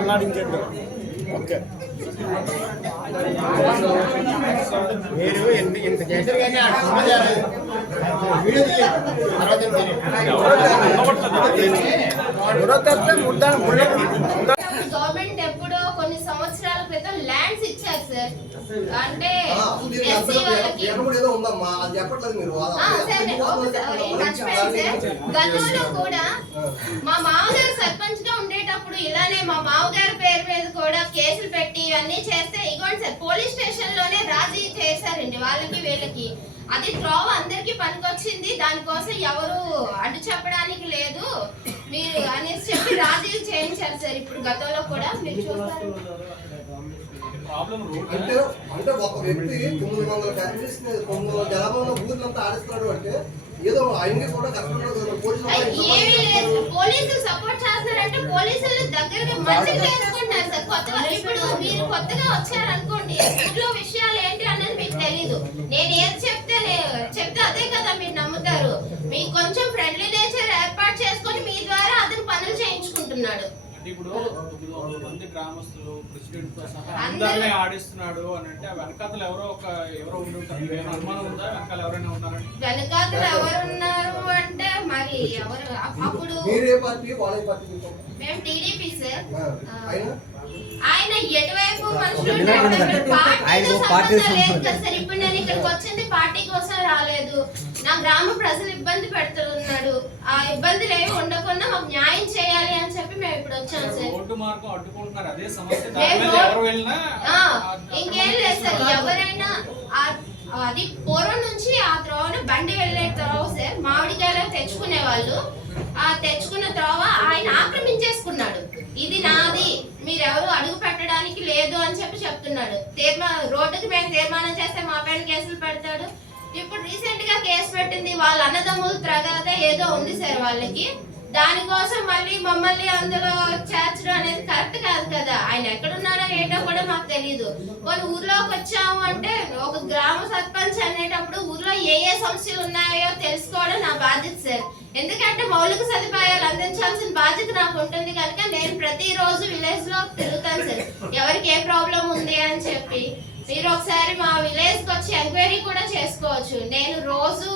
అల్లాడించండి. Okay మీరు ఇంత చేశారు కానీ ఆ సమాచారం వీడియో గవర్నమెంట్ ఎప్పుడో కొన్ని సంవత్సరాల క్రితం ల్యాండ్స్ ఇచ్చారు సార్. అంటే గతంలో కూడా మా మామగారు సర్పంచ్ గా ఉండేటప్పుడు ఇలానే మా మామగారి పేరు మీద కూడా కేసులు పెట్టి ఇవన్నీ చేస్తే ఇగోండి సార్ పోలీస్ స్టేషన్ లోనే రాజీ చేశారండి వాళ్ళకి వీళ్ళకి. అది త్రోవ అందరికి పనికొచ్చింది, దానికోసం ఎవరు అడ్డు చెప్పడానికి లేదు మీరు అనేసి చెప్పి రాజీలు చేయించారు సార్. ఇప్పుడు గతంలో కూడా మీరు చూస్తారు. అంటే ఒక వ్యక్తి 900 ఫ్యామిలీస్ 900 జనాభా ఊర్లంతా ఆడిస్తున్నాడు అంటే ఏదో ఆయన్ని కూడా పోలీసులు సపోర్ట్ చేస్తారంటే పోలీసులు దగ్గరగా మంచిగా చేసుకుంటున్నారు సార్. కొత్తగా ఇప్పుడు మీరు కొత్తగా వచ్చారనుకోండి, ఊర్లో విషయాలు ఏంటి అనేది మీకు తెలీదు. నేను ఏది చెప్తే అదే కదా మీరు నమ్ముతారు. మీకు కొంచెం ఫ్రెండ్లీ నేచర్ ఏర్పాటు చేసుకొని మీ ద్వారా అతను పనులు చేయించుకుంటున్నాడు. ఇప్పుడు మంది గ్రామస్తులు ప్రెసిడెంట్ తో సహా అందరినీ ఆడిస్తున్నాడు అని అంటే వెనకాతలు ఎవరో ఉండుంటారు. అనుమానం ఉందా వెనకాల ఎవరైనా ఉన్నారని? వెనకాతలు ఎవరున్నారు అంటే మరి ఎవరు? అప్పుడు మేము టీడీపీ సార్. ఆయన ఎటువైపు మనుషులు పార్టీతో లేదు కదా సార్. ఇప్పుడు నేను ఇక్కడికి వచ్చింది పార్టీ కోసం రాలేదు. నా గ్రామ ప్రజలు ఇబ్బంది పెడుతున్నాడు. ఆ ఇబ్బందులు ఏమి ఉండకుండా మాకు న్యాయం చేయాలి అని చెప్పి మేము ఇప్పుడు వచ్చాం సార్. ఇంకేం లేదు సార్. ఎవరైనా అది పూర్వం నుంచి ఆ త్రోవను బండి వెళ్ళే త్రోవ సార్. మామిడికాయలు తెచ్చుకునే వాళ్ళు ఆ తెచ్చుకున్న త్రోవ ఆయన ఆక్రమించేసుకున్నాడు. ఇది నాది, మీరెవరు అడుగు పెట్టడానికి లేదు అని చెప్పి చెప్తున్నాడు. రోడ్డుకి మేము తీర్మానం చేస్తే మా పైన కేసులు పెడతాడు. ఇప్పుడు రీసెంట్ గా కేసు పెట్టింది వాళ్ళ అన్నదమ్ములు తగాద ఏదో ఉంది సార్ వాళ్ళకి. దానికోసం మళ్ళీ మమ్మల్ని అందులో చేర్చడం అనేది కరెక్ట్ కాదు కదా. ఆయన ఎక్కడున్నాడో ఏంటో కూడా మాకు తెలియదు. కొన్ని ఊర్లోకి వచ్చాము అంటే ఒక గ్రామ సర్పంచ్ అనేటప్పుడు ఊర్లో ఏ సమస్యలు ఉన్నాయో తెలుసుకోవడం నా బాధ్యత సార్. ఎందుకంటే మౌలిక సదుపాయాలు అందించాల్సిన బాధ్యత నాకు ఉంటుంది కనుక నేను ప్రతిరోజు విలేజ్ లో తిరుగుతాను సార్. ఎవరికి ఏ ప్రాబ్లం ఉంది అని చెప్పి మీరు ఒకసారి మా విలేజ్ కి వచ్చి ఎంక్వైరీ కూడా చేసుకోవచ్చు. నేను రోజు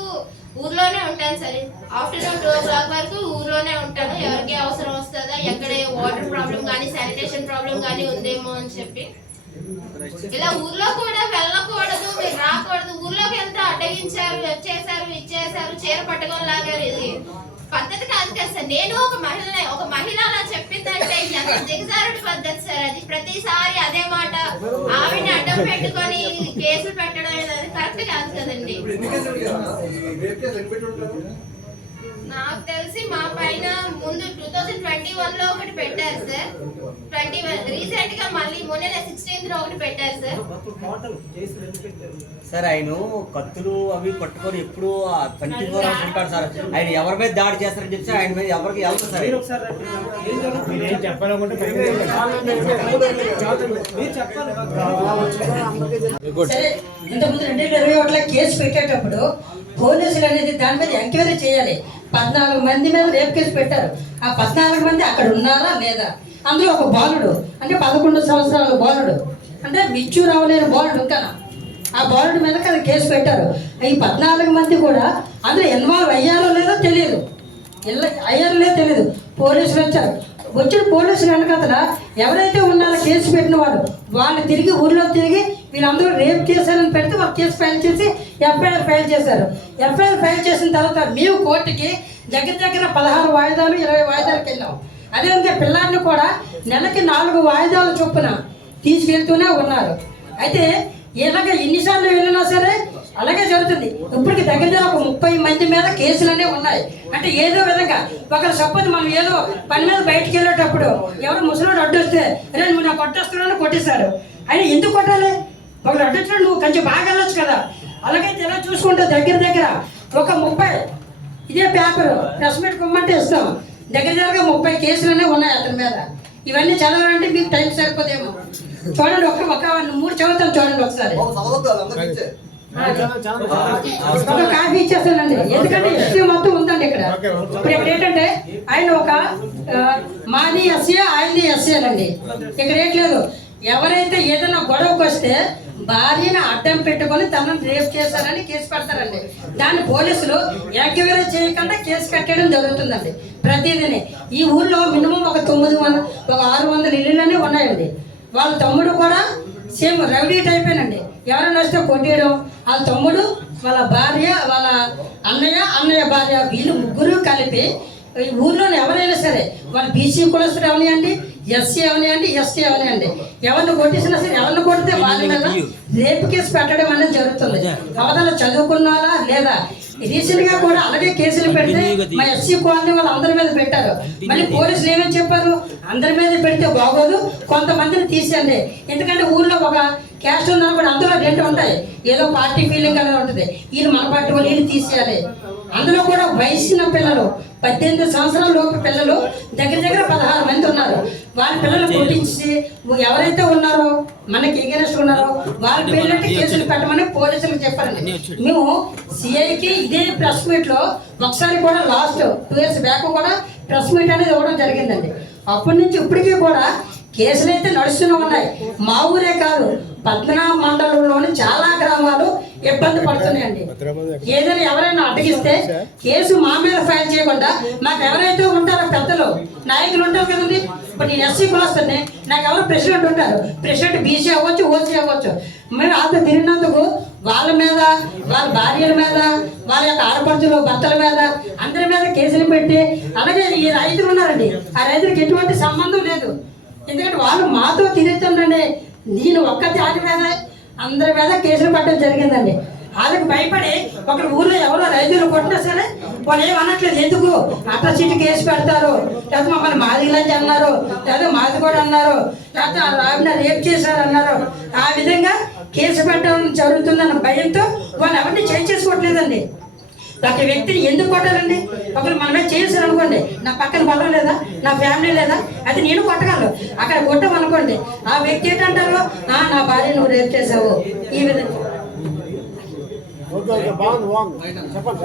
ఊర్లోనే ఉంటాను సార్. ఆఫ్టర్నూన్ 2 o'clock వరకు ఊర్లోనే ఉంటాను. ఎవరికి అవసరం వస్తుందా, ఎక్కడ వాటర్ ప్రాబ్లం కానీ శానిటేషన్ ప్రాబ్లం కానీ ఉందేమో అని చెప్పి. ఇలా ఊర్లో కూడా వెళ్ళకూడదు, మీరు రాకూడదు. ఊర్లోకి వెళ్తే అడ్డగించారు, వచ్చేసారు, ఇచ్చేసారు, చీర పట్టుకొని లాగారు. ఇది పద్ధతి కాదు కదా సార్. నేను ఒక మహిళ అలా చెప్పిందంటే ఎంత దిగజారుడు పద్ధతి సార్. అది ప్రతిసారి అదే మాట ఆవిడని అడ్డం పెట్టుకొని కేసులు పెట్టడం అనేది కరెక్ట్ కాదు కదండి. నాకు తెలిసి మా పైన ముందు 2021 లో ఒకటి పెట్టారు సార్. 21 రీసెంట్ గా మళ్ళీ మొన్న 16th లో ఒకటి పెట్టారు సార్. సార్ ఆయన కత్తులు అవి పట్టుకొని ఎప్పుడు 24 hours ఉంటాడు సార్. ఆయన ఎవరి మీద దాడి చేస్తారని చెప్పి ఆయన మీద ఎవరికి వెళ్తారు సార్. ఇంతకుముందు 2021 కేసు పెట్టేటప్పుడు పోలీసులు అనేది దాని మీద ఎంక్వైరీ చేయాలి. 14 మంది మీద రేప్ కేసు పెట్టారు. ఆ 14 మంది అక్కడ ఉన్నారా లేదా? అందులో ఒక బాలుడు అంటే 11 సంవత్సరాల బాలుడు అంటే మిచ్యూర్ అవ్వలేని బాలుడు ఇంకా ఆ బాలుడు మీద కదా కేసు పెట్టారు. ఈ 14 మంది కూడా అందులో ఇన్వాల్వ్ అయ్యారో లేదో తెలియదు. తెలియదు. పోలీసులు వచ్చారు. వచ్చిన పోలీసులు వెనకతల ఎవరైతే ఉన్నారో కేసు పెట్టిన వాళ్ళు తిరిగి ఊర్లో తిరిగి వీళ్ళందరూ రేప్ చేశారని పెడితే వాళ్ళు కేసు ఫైల్ చేసి ఎఫ్ఐఆర్ ఫైల్ చేశారు. ఎఫ్ఐఆర్ ఫైల్ చేసిన తర్వాత మేము కోర్టుకి దగ్గర 16 వాయిదాలు 20 వాయిదాలకు వెళ్ళాం. అదేవిధంగా పిల్లల్ని కూడా నెలకి 4 వాయిదాల చొప్పున తీసుకెళ్తూనే ఉన్నారు. అయితే ఇలాగ ఎన్నిసార్లు వెళ్ళినా సరే అలాగే జరుగుతుంది. ఇప్పటికి దగ్గర ఒక 30 మంది మీద కేసులనే ఉన్నాయి. అంటే ఏదో విధంగా ఒకరు సపోజ్ మనం ఏదో పని మీద బయటికి వెళ్ళేటప్పుడు ఎవరు ముసలివాడు అడ్డొస్తే అరే నువ్వు నాకు కొట్టేస్తున్నాను కొట్టేశారు. అయినా ఎందుకు కొట్టాలి? ఒకరు అడ్డొచ్చినా నువ్వు కొంచెం బాగా వెళ్ళొచ్చు కదా. అలాగైతే ఎలా చూసుకుంటే దగ్గర ఒక 30 ఇదే పేపర్ ప్రెస్ మీట్ కొమ్మంటే ఇస్తాం. దగ్గర 30 కేసులనే ఉన్నాయి అతని మీద. ఇవన్నీ చదవాలంటే మీకు టైం సరిపోదేమో. చూడండి ఒక 3 చదువుతాం చూడండి ఒకసారి. ఒక కాఫీ ఇచ్చేస్తానండి, ఎందుకంటే ఎస్సీ మొత్తం ఉందండి ఇక్కడ. ఇప్పుడు ఇక్కడ ఏంటంటే ఆయన ఒక మాది ఎస్సీ ఆయనది ఎస్సీలండి. ఇక్కడ ఏంట్లేదు, ఎవరైతే ఏదైనా గొడవకు వస్తే భార్యను అడ్డం పెట్టుకొని తనను రేప్ చేశారని కేసు పెడతారండి. దాన్ని పోలీసులు ఎంక్వైరీ చేయకుండా కేసు కట్టడం జరుగుతుందండి ప్రతిదిని. ఈ ఊళ్ళో మినిమం ఒక 600 ఇళ్ళనే ఉన్నాయండి. వాళ్ళ తమ్ముడు కూడా సేమ్ రౌడీ టైపేనండి. ఎవరైనా వస్తే కొట్టేయడం, వాళ్ళ తమ్ముడు, వాళ్ళ భార్య, వాళ్ళ అన్నయ్య భార్య, వీళ్ళు ముగ్గురు కలిపి ఈ ఊర్లో ఎవరైనా సరే వాళ్ళు బీసీ కులస్తులు అవనియండి, ఎస్సీ అవనియండి, ఎస్టీ అవనియండి, ఎవరిని కొట్టేసినా సరే ఎవరిని కొడితే వాళ్ళ మీద రేపు కేసు పెట్టడం అనేది జరుగుతుంది. అవతల చదువుకున్నారా లేదా? రీసెంట్ గా కూడా అలాగే కేసులు పెడితే మా ఎస్సీ కాలనీ వాళ్ళు అందరి మీద పెట్టారు. మళ్ళీ పోలీసులు ఏమని చెప్పారు, అందరి మీద పెడితే బాగోదు, కొంతమందిని తీసేయండి. ఎందుకంటే ఊర్లో ఒక క్యాస్ట్ ఉన్నారు కూడా, అందులో 2 ఉంటాయి, ఏదో పార్టీ ఫీలింగ్ అనేది ఉంటుంది. వీళ్ళు మన పార్టీ వాళ్ళు, వీళ్ళు తీసేయాలి. అందులో కూడా వయసున్న పిల్లలు 18 సంవత్సరాల లోపు పిల్లలు దగ్గర 16 మంది ఉన్నారు. వాళ్ళ పిల్లలు కొట్టించి ఎవరైతే ఉన్నారో మనకి ఎగరెస్ట్ ఉన్నారో వాళ్ళ పేర్లకి కేసులు పెట్టమని పోలీసులకు చెప్పారండి. మేము సిఐకి ఇదే ప్రెస్ మీట్ లో ఒకసారి కూడా లాస్ట్ 2 years బ్యాక్ కూడా ప్రెస్ మీట్ అనేది ఇవ్వడం జరిగిందండి. అప్పటి నుంచి ఇప్పటికీ కూడా కేసులు అయితే నడుస్తూనే ఉన్నాయి. మా ఊరే కాదు, పద్మనాభ మండలంలోని చాలా గ్రామాలు ఇబ్బంది పడుతున్నాయండి. ఏదైనా ఎవరైనా అడ్డగిస్తే కేసు మా మీద ఫైల్ చేయకుండా మాకు ఎవరైతే ఉంటారో పెద్దలు నాయకులు ఉంటారు కదండి. ఇప్పుడు నేను ఎస్సీ కులస్తుని, నాకు ఎవరు ప్రెసిడెంట్ ఉంటారు, ప్రెసిడెంట్ బీసీ అవ్వచ్చు, ఓసీ అవ్వచ్చు. మేము వాళ్ళతో తిరిగినందుకు వాళ్ళ మీద, వాళ్ళ భార్యల మీద, వాళ్ళ యొక్క ఆడపడుచులు భర్తల మీద అందరి మీద కేసులు పెట్టి, అలాగే ఈ రైతులు ఉన్నారండి, ఆ రైతులకు ఎటువంటి సంబంధం లేదు. ఎందుకంటే వాళ్ళు మాతో తిరుగుతుండండి. నేను ఒక్క దాని మీద అందరి మీద కేసులు పట్టడం జరిగిందండి. వాళ్ళకి భయపడి ఒకరి ఊర్లో ఎవరో రైతులు కొట్టినా సరే వాళ్ళు ఏమనట్లేదు. ఎందుకు అట్రాసిటీ కేసు పెడతారు, లేకపోతే మమ్మల్ని మాదిగలంచి అన్నారు, లేదా మాది కూడా అన్నారు, లేకపోతే ఆవిడ రేప్ చేశారు అన్నారు. ఆ విధంగా కేసు పెట్టడం జరుగుతుందన్న భయంతో వాళ్ళు ఎవరిని చేసుకోవట్లేదండి. ఒక వ్యక్తిని ఎందుకు కొట్టాలండి? ఒకరు మనమే చేశారు అనుకోండి, నా పక్కన బలం లేదా, నా ఫ్యామిలీ లేదా, అది నేను కొట్టగలను. అక్కడ కొట్టమనుకోండి, ఆ వ్యక్తి ఏంటంటారు, నా భార్య నువ్వు రేపు చేసావు, ఈ విధంగా. బాగుంది చెప్పండి.